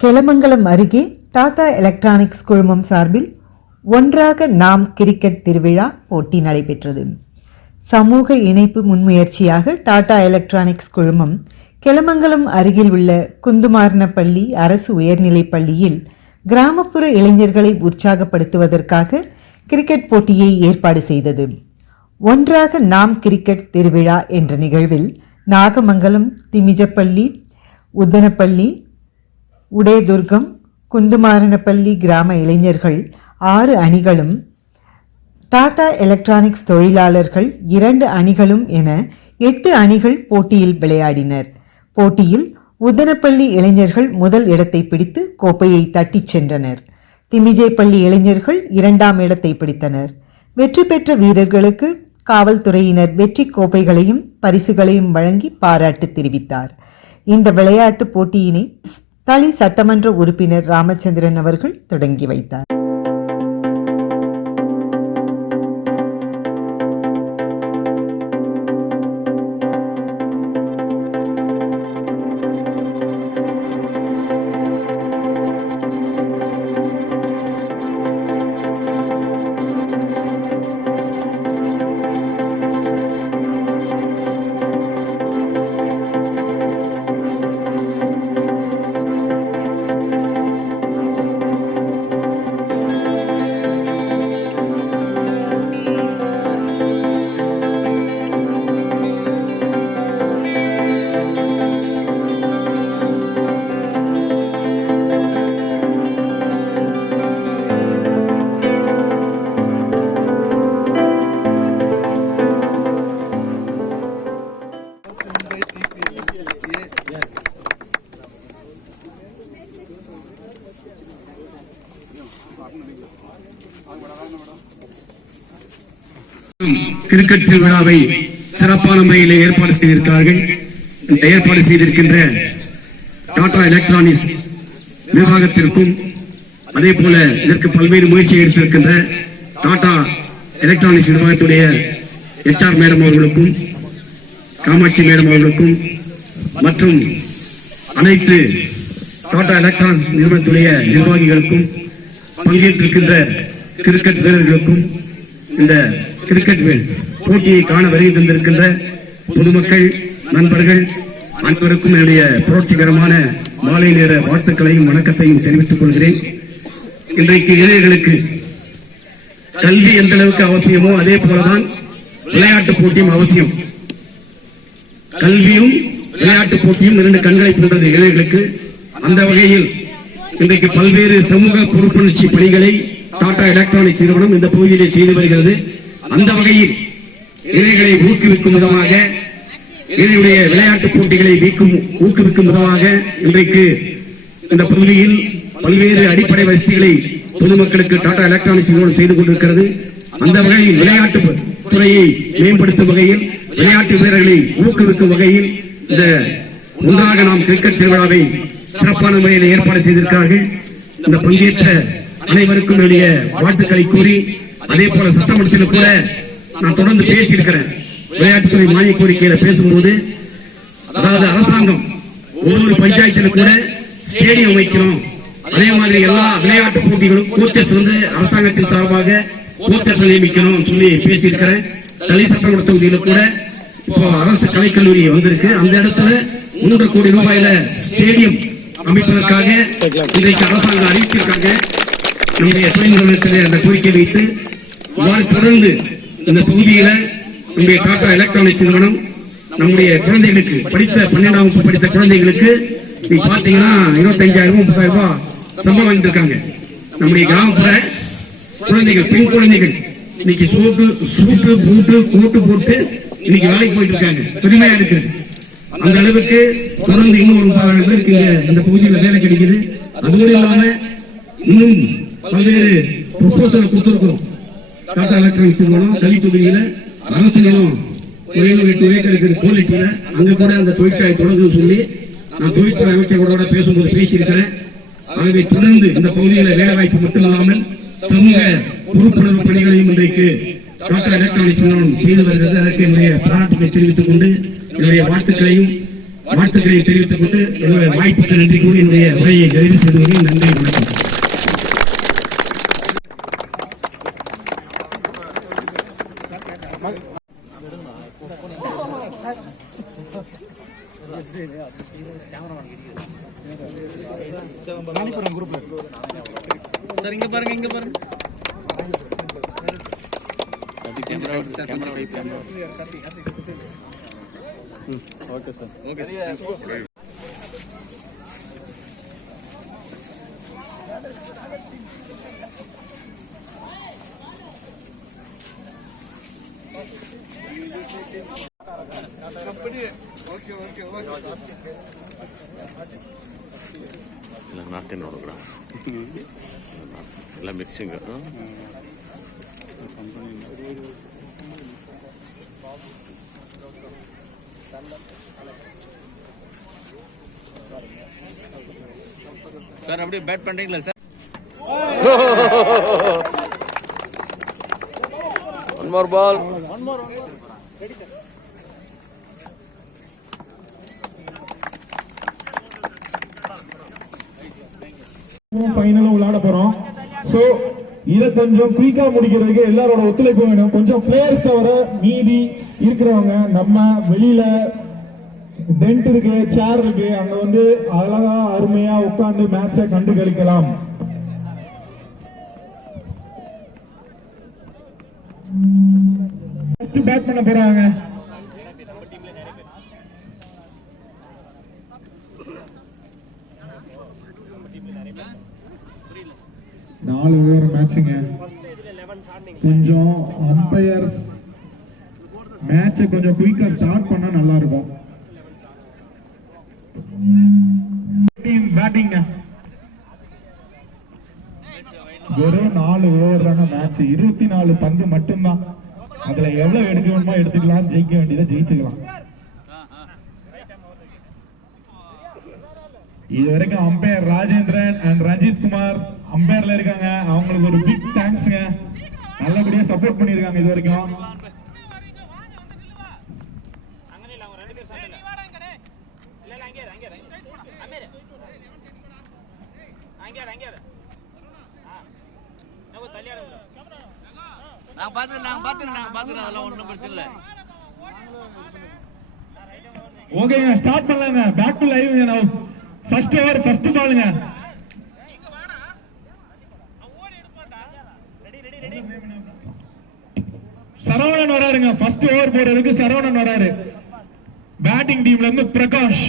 கெலமங்கலம் அருகே டாடா எலக்ட்ரானிக்ஸ் குழுமம் சார்பில் ஒன்றாக நாம் கிரிக்கெட் திருவிழா போட்டி நடைபெற்றது. சமூக இணைப்பு முன்முயற்சியாக டாடா எலக்ட்ரானிக்ஸ் குழுமம் கெலமங்கலம் அருகில் உள்ள குந்துமார்னப்பள்ளி அரசு உயர்நிலைப் பள்ளியில் கிராமப்புற இளைஞர்களை உற்சாகப்படுத்துவதற்காக கிரிக்கெட் போட்டியை ஏற்பாடு செய்தது. ஒன்றாக நாம் கிரிக்கெட் திருவிழா என்ற நிகழ்வில் நாகமங்கலம் திமிஜப்பள்ளி உத்தனப்பள்ளி உடையதுர்கம் குந்துமாரனப்பள்ளி கிராம இளைஞர்கள் ஆறு அணிகளும் டாடா எலக்ட்ரானிக்ஸ் தொழிலாளர்கள் இரண்டு அணிகளும் என எட்டு அணிகள் போட்டியில் விளையாடினர். போட்டியில் உதனப்பள்ளி இளைஞர்கள் முதல் இடத்தை பிடித்து கோப்பையை தட்டிச் சென்றனர். திமிஜைப்பள்ளி இளைஞர்கள் இரண்டாம் இடத்தை பிடித்தனர். வெற்றி பெற்ற வீரர்களுக்கு காவல்துறையினர் வெற்றி கோப்பைகளையும் பரிசுகளையும் வழங்கி பாராட்டு தெரிவித்தார். இந்த விளையாட்டு போட்டியினை தளி சட்டமன்ற உறுப்பினர் ராமச்சந்திரன் அவர்கள் தொடங்கி வைத்தார். கிரிக்கெட் திருவிழாவை சிறப்பான முறையில் ஏற்பாடு செய்திருக்கிறார்கள். இந்த ஏற்பாடு செய்திருக்கின்ற டாடா எலக்ட்ரானிக்ஸ் நிர்வாகத்திற்கும் அதே போல இதற்கு பல்வேறு முயற்சி எடுத்திருக்கின்ற டாடா எலக்ட்ரானிக்ஸ் நிர்வாகத்துடைய எச்ஆர் மேடம் அவர்களுக்கும் காமாட்சி மேடம் அவர்களுக்கும் மற்றும் அனைத்து டாடா எலக்ட்ரானிக்ஸ் நிறுவனத்துடைய நிர்வாகிகளுக்கும் பங்கேற்றிருக்கின்ற கிரிக்கெட் வீரர்களுக்கும் இந்த கிரிக்கெட் வே- போட்டியை காண வருகை தந்திருக்கின்ற பொதுமக்கள் நண்பர்கள் அனைவருக்கும் என்னுடைய புரட்சிகரமான மாலை நேர வாழ்த்துக்களையும் வணக்கத்தையும் தெரிவித்துக் கொள்கிறேன். இன்றைக்கு இளைஞர்களுக்கு கல்வி எந்த அளவுக்கு அவசியமோ அதே போலதான் விளையாட்டு போட்டியும் அவசியம். கல்வியும் விளையாட்டு போட்டியும் இரண்டு கண்களை போன்றது இளைஞர்களுக்கு அந்த வகையில் இன்றைக்கு பல்வேறு சமூக பொறுப்புணர்ச்சி பணிகளை டாடா எலக்ட்ரானிக்ஸ் நிறுவனம் இந்த பகுதியிலே செய்து வருகிறது. அந்த வகையில் இளைஞர்களை ஊக்குவிக்கும் விதமாக இளைஞருடைய விளையாட்டுப் போட்டிகளை வீக்கும் ஊக்குவிக்கும் விதமாக இன்றைக்கு இந்த பகுதியில் பல்வேறு அடிப்படை வசதிகளை பொதுமக்களுக்கு டாடா எலக்ட்ரானிக்ஸ் நிறுவனம் செய்து கொண்டிருக்கிறது. அந்த வகையில் விளையாட்டு துறையை மேம்படுத்தும் வகையில் விளையாட்டு வீரர்களை ஊக்குவிக்கும் வகையில் இந்த ஒன்றாக நாம் கிரிக்கெட் திருவிழாவை சிறப்பான முறையில் ஏற்பாடு செய்திருக்கிறார்கள். இந்த பங்கேற்ற அனைவருக்கும் என்னுடைய வாழ்த்துக்களை கூறி அதே போல சட்டமன்றத்தில் கூட நான் தொடர்ந்து பேசியிருக்கிறேன். விளையாட்டுத்துறை மானிய கோரிக்கையில பேசும்போது அதாவது அரசாங்கம் ஒவ்வொரு பஞ்சாயத்தில் கூட ஸ்டேடியம் வைக்கிறோம் அதே மாதிரி எல்லா விளையாட்டு போட்டிகளும் கோச்சஸ் வந்து அரசாங்கத்தின் சார்பாக கோச்சஸ் நியமிக்கணும் சொல்லி பேசியிருக்கிறேன். தலை சட்டமன்ற தொகுதியில கூட இப்போ அரசு கலைக்கல்லூரி வந்திருக்கு. அந்த இடத்துல மூன்று கோடி ரூபாயில ஸ்டேடியம் அமைப்பதற்காக இன்றைக்கு அரசாங்கம் அறிவிச்சிருக்காங்க. நம்முடைய தொழில் நிறுவனத்திலே அந்த கோரிக்கை வைத்து இவ்வாறு தொடர்ந்து இந்த பகுதியில நம்முடைய டாடா எலக்ட்ரானிக்ஸ் நிறுவனம் நம்முடைய குழந்தைகளுக்கு படித்த பன்னெண்டாம் வகுப்பு படித்த குழந்தைகளுக்கு நீங்க பாத்தீங்கன்னா இருபத்தஞ்சாயிரம் முப்பதாயிரம் ரூபாய் சம்பளம் வாங்கிட்டு இருக்காங்க நம்முடைய கிராமப்புற குழந்தைகள் பெண் குழந்தைகள் இன்னைக்கு சூட்டு சூட்டு பூட்டு கோட்டு போட்டு இன்னைக்கு வேலைக்கு போயிட்டு இருக்காங்க பெருமையா இருக்கு. அந்த அளவுக்கு தொடர்ந்து இன்னும் ஒரு முப்பதாயிரம் பேருக்கு இங்க இந்த பகுதியில் வேலை கிடைக்குது. அதோடு இல்லாம இன்னும் பல்வேறு ப்ரொபோசல் கொடுத்திருக்கிறோம். டாடா எலக்ட்ரானிக்ஸ் நிறுவனம் தளி தொகுதியில அரசு நிலம் ஒரு ஏழு எட்டு ஏக்கர் இருக்குது கோலிட்டியில அங்க கூட அந்த தொழிற்சாலை தொடங்கணும்னு சொல்லி நான் தொழில்துறை அமைச்சர்களோட பேசும்போது பேசியிருக்கிறேன். ஆகவே தொடர்ந்து இந்த பகுதியில் வேலை வாய்ப்பு மட்டுமல்லாமல் சமூக பொறுப்புணர்வு பணிகளையும் இன்றைக்கு டாக்டர் எலக்ட்ரானிக்ஸ் நிறுவனம் செய்து வருகிறது. அதற்கு என்னுடைய பாராட்டுகளை தெரிவித்துக் கொண்டு என்னுடைய வாழ்த்துக்களையும் வாழ்த்துக்களை தெரிவித்துக் கொண்டு என்னுடைய வாய்ப்புக்கு நன்றி கூறி என்னுடைய உரையை நிறைவு செய்து நன்றி வணக்கம். சார் இங்க பாருங்க இங்க பாருங்க. Camera camera okay sir okay sir north ನೋಡಿದ್ರ ಎಲ್ಲ ಮಿಕ್ಸಿಂಗ್ சார் அப்படியே பேட் பண்றீங்களா சார் ಒನ್ ಮೋರ್ ಬಾಲ್ ஃபைனலும் விளையாட போறோம். சோ இத கொஞ்சம் குயிக்கா முடிக்கிறதுக்கு எல்லாரோட ஒத்துழைப்பு வேணும். கொஞ்சம் பிளேயர்ஸ் தவிர மீதி இருக்கிறவங்க நம்ம வெளியில டென்ட் இருக்கு சேர் இருக்கு அங்க வந்து அழகா அருமையா உட்கார்ந்து மேட்சை கண்டு கழிக்கலாம் பேட் பண்ண போறாங்க நாலு ஓவர் மேட்சுங்க கொஞ்சம் அம்பையர்ஸ் மேட்சை கொஞ்சம் குயிக்கா ஸ்டார்ட் பண்ணா நல்லா இருக்கும் டீம் பேட்டிங் வெறும் நாலு ஓவர் தாங்க மேட்ச் இருபத்தி நாலு பந்து மட்டும்தான். அதுல எவ்வளவு எடுக்க வேணுமோ எடுத்துக்கலாம். ஜெயிக்க வேண்டியதை ஜெயிச்சுக்கலாம். இது வரைக்கும் அம்பையர் ராஜேந்திரன் அண்ட் ரஞ்சித் குமார். அம்பையர்ல இருக்காங்க. அவங்களுக்கு ஒரு பிக் தேங்க்ஸ்ங்க நல்லபடியா சப்போர்ட் பண்ணிருக்காங்க இது வரைக்கும் நாங்க பாத்துக்கிறோம் நாங்க பாத்துக்கிறோம் நாங்க பாத்துக்கிறோம். அதெல்லாம் ஒண்ணும் பிரச்சனை இல்லை. ஓகேங்க ஸ்டார்ட் பண்ணலாங்க. பேக் டு லைவ் நான் ஃபர்ஸ்ட் ஓவர் ஃபர்ஸ்ட் பாலுங்க சரவணன் வராருங்க. ஃபர்ஸ்ட் ஓவர் போடுறதுக்கு சரவணன் வராரு. பேட்டிங் டீம்ல இருந்து பிரகாஷ்.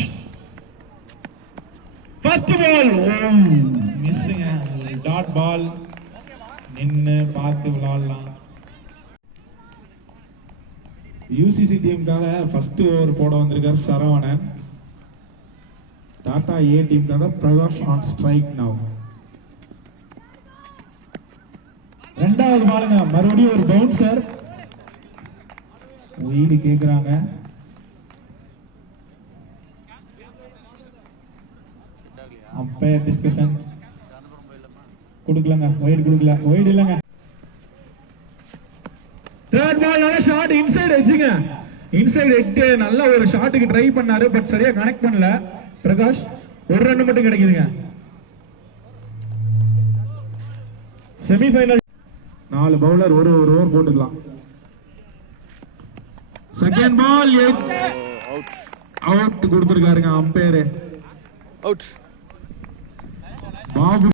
ஃபர்ஸ்ட் பால் மிஸ்ஸுங்க டாட் பால் நின்னு பார்த்து விளாடலாம். யூசிசி டீமுக்காக ஃபர்ஸ்ட் ஓவர் போட வந்திருக்கார் சரவணன். டாடா ஏ டீமுக்காக பிரகாஷ் ஆன் ஸ்ட்ரைக் நவ் ரெண்டாவது பாருங்க. மறுபடியும் ஒரு பவுன்சர் ஒயிடு கேக்குறாங்க. அம்பையர் டிஸ்கஷன் கொடுக்கலங்க. ஒயிட் கொடுக்கல. ஒயிட் இல்லைங்க. தேர்ட் பால் நல்ல ஷாட் இன்சைடு எட்ஜுங்க இன்சைடு எட்டு நல்ல ஒரு ஷாட்டுக்கு ட்ரை பண்ணாரு பட் சரியா கனெக்ட் பண்ணல. பிரகாஷ் ஒரு ரன் மட்டும் கிடைக்குதுங்க. செமிஃபைனல் நாலு பவுலர் ஒரு ஒரு ஓவர் போட்டுக்கலாம். செகண்ட் பால் அவுட் அவுட் கொடுத்துருக்காருங்க அம்பையர் அவுட் பாபு.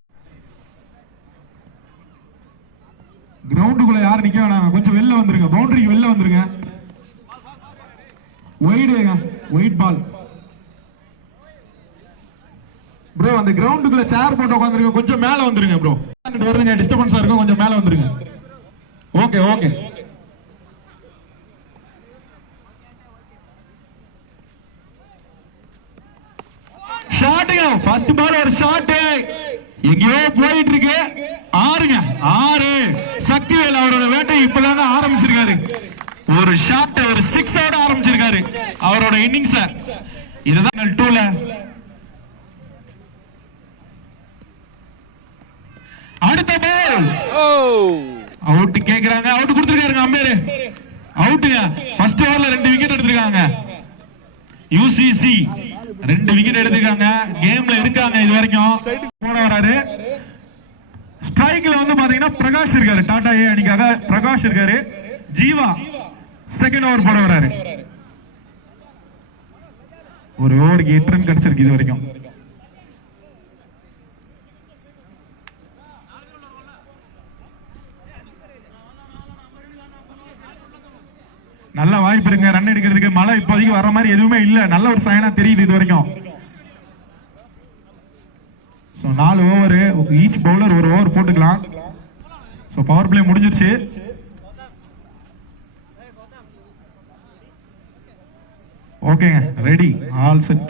கிரவுண்டுக்குள்ள யாரும் நிக்க வேணாம் கொஞ்சம் வெளில வந்துருங்க. பவுண்டரிக்கு வெளில வந்துருங்க. ஒயிடுங்க ஒயிட் பால் ப்ரோ அந்த கிரவுண்டுக்குள்ள சேர் போட்டு உட்காந்துருங்க. கொஞ்சம் மேல வந்துருங்க ப்ரோ வருதுங்க டிஸ்டர்பன்ஸா இருக்கும். கொஞ்சம் மேல வந்துருங்க. ஓகே ஓகே ஃபர்ஸ்ட் பால் ஒரு ஷாட் எங்கேயோ போயிட்டு இருக்கு ஆறுங்க. ஆறு. சக்திவேல் அவரோட வேட்டை இப்பதான் ஆரம்பிச்சிருக்காரு. ஒரு ஷாட் ஒரு சிக்ஸ் ஓட ஆரம்பிச்சிருக்காரு. அவரோட இன்னிங்ஸ் இதுதான் டூல அடுத்த பால் அவுட் கேக்குறாங்க. அவுட் கொடுத்துருக்காருங்க அம்பேரு. அவுட்டுங்க ஃபர்ஸ்ட் ஓவர்ல ரெண்டு விக்கெட் எடுத்திருக்காங்க. யூசிசி ரெண்டு விக்கெட் எடுத்திருக்காங்க. கேம்ல இருக்காங்க இது வரைக்கும். போட வராரு ஸ்ட்ரைக்ல வந்து பாத்தீங்கன்னா பிரகாஷ் இருக்காரு. டாடா ஏ அணிக்காக பிரகாஷ் இருக்காரு. ஜீவா செகண்ட் ஓவர் போட வராரு ஒரு ஓவருக்கு எட்டு ரன் கிடைச்சிருக்கு இது வரைக்கும். நல்ல வாய்ப்பு இருங்க ரன் எடுக்கிறதுக்கு மழை இப்போதைக்கு வர மாதிரி எதுவுமே இல்லை. நல்ல ஒரு சயனா தெரியுது இது வரைக்கும். ஸோ நாலு ஓவர் ஈச் பவுலர் ஒரு ஓவர் போட்டுக்கலாம். ஸோ பவர் பிளே முடிஞ்சிருச்சு. ஓகேங்க ரெடி ஆல் செட்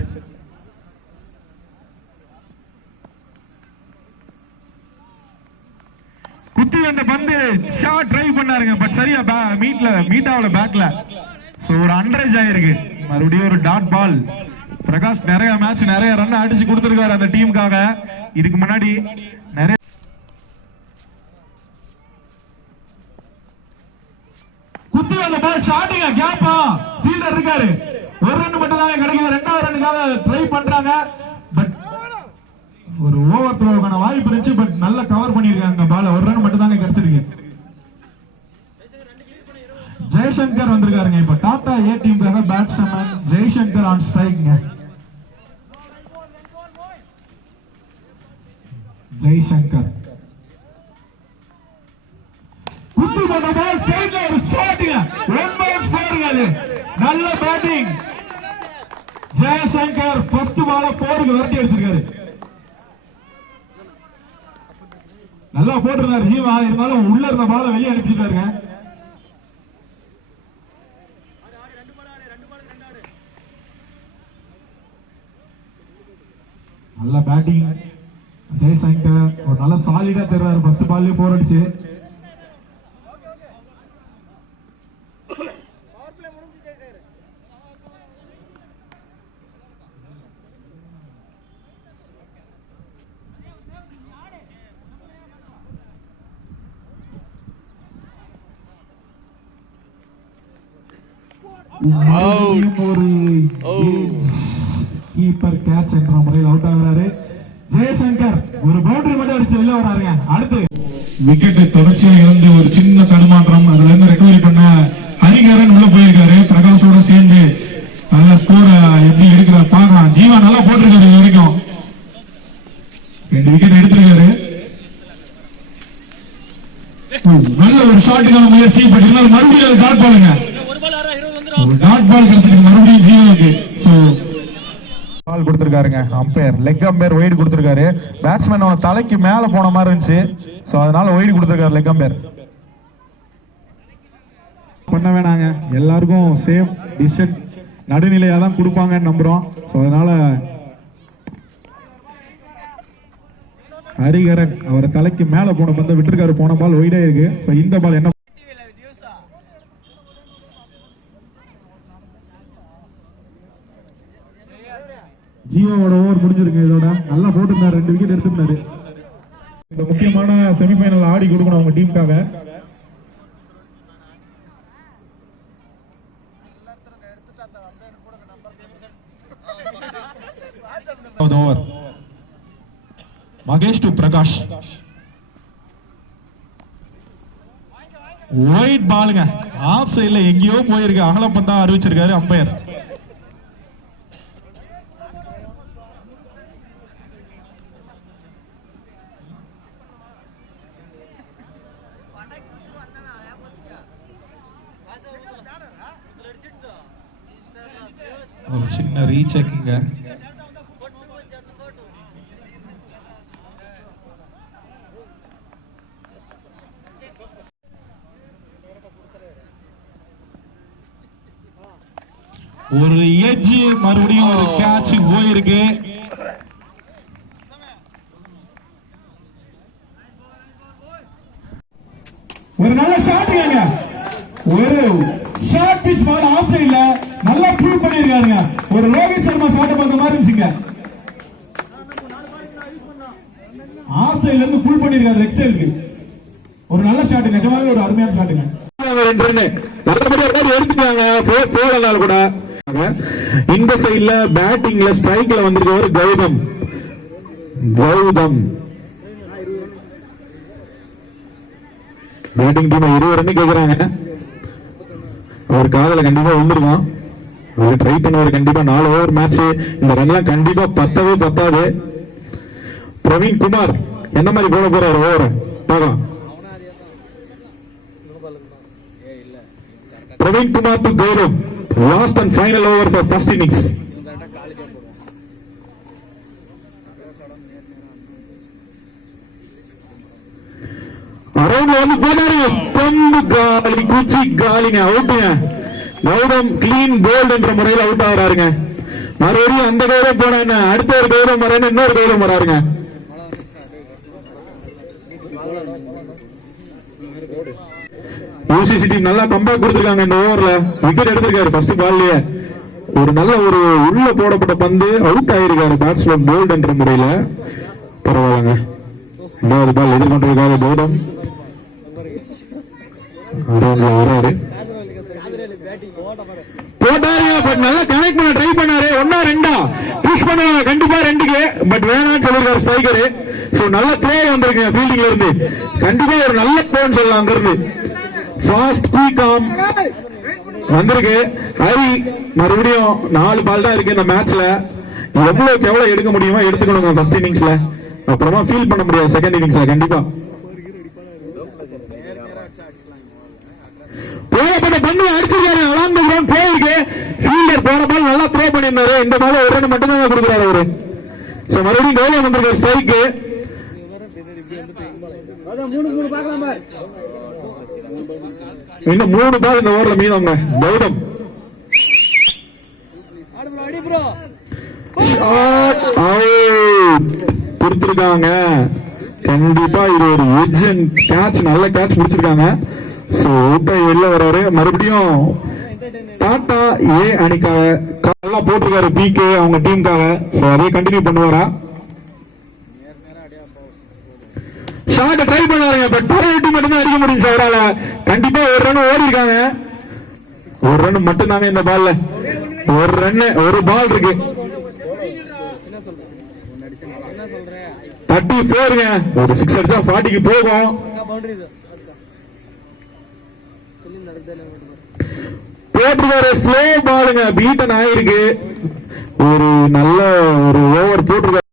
குத்தி வந்த பந்து தான் இருக்கு பட் சரியா மீட்ல மீட் ஆகல பேக்ல ஸோ ஒரு அண்டரேஜ் ஆயிருக்கு. மறுபடியும் ஒரு டாட் பால் பிரகாஷ் நிறைய மேட்ச் நிறைய ரன் அடிச்சு கொடுத்துருக்காரு அந்த டீமுக்காக இதுக்கு முன்னாடி நிறைய குத்து அந்த பால் ஷாட்டுங்க கேப்பா ஃபீல்டர் இருக்காரு. ஒரு ரன் மட்டும் தான் கிடைக்குது. ரெண்டாவது ரன்னுக்காக ட்ரை பண்றாங்க. பட் ஒரு ஓவர் த்ரோக்கான வாய்ப்பு இருந்துச்சு. பட் நல்லா கவர் பண்ணிருக்காங்க பால் ஒரு ரன் மட்டும் தாங்க கிடைச்சிருக்கு. ஜெய்சங்கர் வந்திருக்காருங்க. இப்ப டாடா ஏ டீமுக்காக பேட்ஸ்மேன் ஜெய்சங்கர் ஆன் ஸ்ட்ரைக்ங்க ஜெய்சங்கர். குத்து போட்ட பால் சைடுல ஒரு ஷாட்டுங்க ஒன் பவுன்ஸ் போருங்க அது. நல்ல பேட்டிங் ஜெயசங்கர் ஃபர்ஸ்ட் பால போருக்கு விரட்டி வச்சிருக்காரு நல்லா போட்டிருந்தாரு ஜீவா. இருந்தாலும் உள்ள இருந்த பால வெளியே அனுப்பிச்சிருக்காருங்க நல்ல பேட்டிங் ஜெய்சங்கர் ஒரு நல்ல சாலிடா தெரிறாரு. ஃபர்ஸ்ட் பால்லே போர் அடிச்சு. ஒரு கீப்பர் கேட்ச் என்ற முறையில் அவுட் ஆகுறாரு. ஜெயசங்கர் ஒரு பவுண்டரி மட்டும் அடிச்சு வெளில வராருங்க அடுத்து. விக்கெட் தொடர்ச்சியா இருந்து ஒரு சின்ன தடுமாற்றம். அதுல இருந்து ரெக்கவரி பண்ண ஹரிகரன் உள்ள போயிருக்காரு. பிரகாஷோட சேர்ந்து நல்ல ஸ்கோர் எப்படி எடுக்கிறார் பார்க்கலாம். ஜீவா நல்லா போட்டிருக்காரு இது வரைக்கும். ரெண்டு விக்கெட் எடுத்திருக்காரு. நல்ல ஒரு ஷாட்டுக்கான முயற்சி. பட் இருந்தாலும் மறுபடியும் டாட் பாலுங்க ஒரு டாட் பால் கிடைச்சிருக்கு மறுபடியும் ஜீவாவுக்கு. சோ கால் கொடுத்துருக்காருங்க. அம்பையர் லெக் அம்பையர் ஒயிட் கொடுத்துருக்காரு. பேட்ஸ்மேன் அவன தலைக்கு மேலே போன மாதிரி இருந்துச்சு. ஸோ அதனால ஒயிட் கொடுத்துருக்காரு லெக் அம்பையர் பண்ண வேணாங்க. எல்லாருக்கும் சேம் டிஸ்டன்ஸ் நடுநிலையாக தான் கொடுப்பாங்கன்னு நம்புகிறோம் ஸோ அதனால ஹரிகரன் அவர் தலைக்கு மேலே போன பந்தை விட்டுருக்காரு. போன பால் ஒயிடா இருக்கு. ஸோ இந்த பால் என்ன ஜியோவோட ஓவர் முடிஞ்சிருக்கு இதோட. நல்லா போட்டிருந்தாரு ரெண்டு விக்கெட் எடுத்திருந்தாரு. இந்த முக்கியமான செமிஃபைனல் ஆடி கொடுக்கணும் அவங்க டீமுக்காக over. Mahesh to Prakash. Wide பாலுங்க ஆஃப் சைடுல எங்கேயோ போயிருக்கு. அகலப்பந்தா அறிவிச்சிருக்காரு அம்பையர் ஒரு சின்ன ரீசெக்குங்க ஒரு எட்ஜ் மறுபடியும் ஒரு கேட்ச் போயிருக்கு. ஒரு நல்ல ஷாட்டுங்க ஒரு ஷார்ட் பிச் பால் ஆஃப் சைடுல நல்லா ப்ரூவ் பண்ணிருக்காருங்க ஒரு ரோஹித் சர்மா ஷாட் பார்த்த மாதிரி இருந்துச்சுங்க. ஆஃப் சைடுல இருந்து புல் பண்ணிருக்காரு சைடுக்கு ஒரு நல்ல ஷாட் நிஜமாவே ஒரு அருமையான ஷாட்டுங்க ரெண்டு ரன்னு நல்லபடியா எடுத்துட்டாங்க போடனால கூட இந்த சைடுல பேட்டிங்ல ஸ்ட்ரைக்ல வந்திருக்கவர் கௌதம். கௌதம். பேட்டிங் டீம் இருபது ரன் கேக்குறாங்க. அவர் காதல கண்டிப்பா வந்துருவான் அவர் ட்ரை பண்ணுவார் கண்டிப்பா நாலு ஓவர் மேட்ச் இந்த ரன்லாம் கண்டிப்பா பத்தவே பத்தாது. பிரவீன் குமார் என்ன மாதிரி போட போறாரு? ஓவர் பார்க்கலாம். Praveen Kumar to Gaurav last and final over for first innings அரௌண்ட்ல வந்து போனாருங்க ஸ்டம்பு காலி குச்சி காலிங்க அவுட்டுங்க கௌதம் கிளீன் போல்ட் என்ற முறையில் அவுட் ஆகுறாருங்க. மறுபடியும் அந்த கௌரவம் போனா அடுத்த ஒரு கௌரவம் வரான்னு இன்னொரு கௌரவம் வராருங்க. யூசிசிடி நல்லா கம்பேக் கொடுத்துருக்காங்க இந்த ஓவர்ல விக்கெட் எடுத்திருக்காரு ஃபர்ஸ்ட் பால்லயே ஒரு நல்ல ஒரு உள்ள போடப்பட்ட பந்து அவுட் ஆயிருக்காரு பேட்ஸ்மேன் போல்ட் என்ற முறையில. பரவாயில்லைங்க. இன்னொரு பால் எதிர்கொண்டிருக்காரு கௌதம் வராரு. போட்டாரு பட் நல்லா கனெக்ட் பண்ண ட்ரை பண்ணாரு. ஒன்னா ரெண்டா? புஷ் பண்ணுவாங்க கண்டிப்பா ரெண்டுக்கு. பட் வேணாம்னு சொல்லிருக்காரு ஸ்ட்ரைக்கரு சோ நல்ல த்ரே வந்திருக்கு ஃபீல்டிங்ல இருந்து. கண்டிப்பா ஒரு நல்ல ப்ளேன்னு சொல்லலாம் அங்க இருந்து ஃபாஸ்ட் குயிக்காம் வந்திருக்கு. ஹரி மறுபடியும் நாலு பால் தான் இருக்கு இந்த மேட்ச்ல எவ்வளவுக்கு எவ்வளவு எடுக்க முடியுமோ எடுத்துக்கணுங்க ஃபர்ஸ்ட் இன்னிங்ஸ்ல அப்புறமா ஃபீல் பண்ண முடியாது செகண்ட் இன்னிங்ஸ்ல கண்டிப்பா. போகப்பட்ட பந்து அடிச்சிருக்காரு. அலாம் த கிரவுண்ட் போயிருக்கு ஃபீல்டர் போன பால் நல்லா த்ரோ பண்ணியிருந்தாரு. இந்த பால் ஒரு ரன் மட்டும் தான் கொடுக்குறாரு அவரு. சோ மறுபடியும் கௌரவம் வந்திருக்காரு. ஸ்ட்ரைக்கு இன்னும் மூணு பால் இந்த ஓவர்ல மீதம் கௌதம். கொடுத்துருக்காங்க. கண்டிப்பா இது ஒரு எஜ்ஜன் கேட்ச் நல்ல கேட்ச் முடிச்சிருக்காங்க. சோ ஓட்டை வெளில வராரு மறுபடியும் டாடா ஏ அணிக்காக நல்லா போட்டிருக்காரு பிகே அவங்க டீமுக்காக சோ அதே கண்டினியூ பண்ணுவாரா? ஷாட் ட்ரை பண்ணாருங்க பட் டார்கெட் மட்டும் தான் அடிக்க முடியும் சார் கண்டிப்பா ஒரு ரன் ஓடி இருக்காங்க. ஒரு ரன் மட்டும் தாங்க இந்த பால்ல ஒரு ரன் ஒரு பால் இருக்கு. தேர்ட்டி போருங்க ஒரு சிக்ஸ் அடிச்சா ஃபார்ட்டிக்கு போகும். போட்டிருக்காரு ஸ்லோ பாலுங்க பீட்டன் ஆயிருக்கு. ஒரு நல்ல ஒரு ஓவர் போட்டிருக்காரு.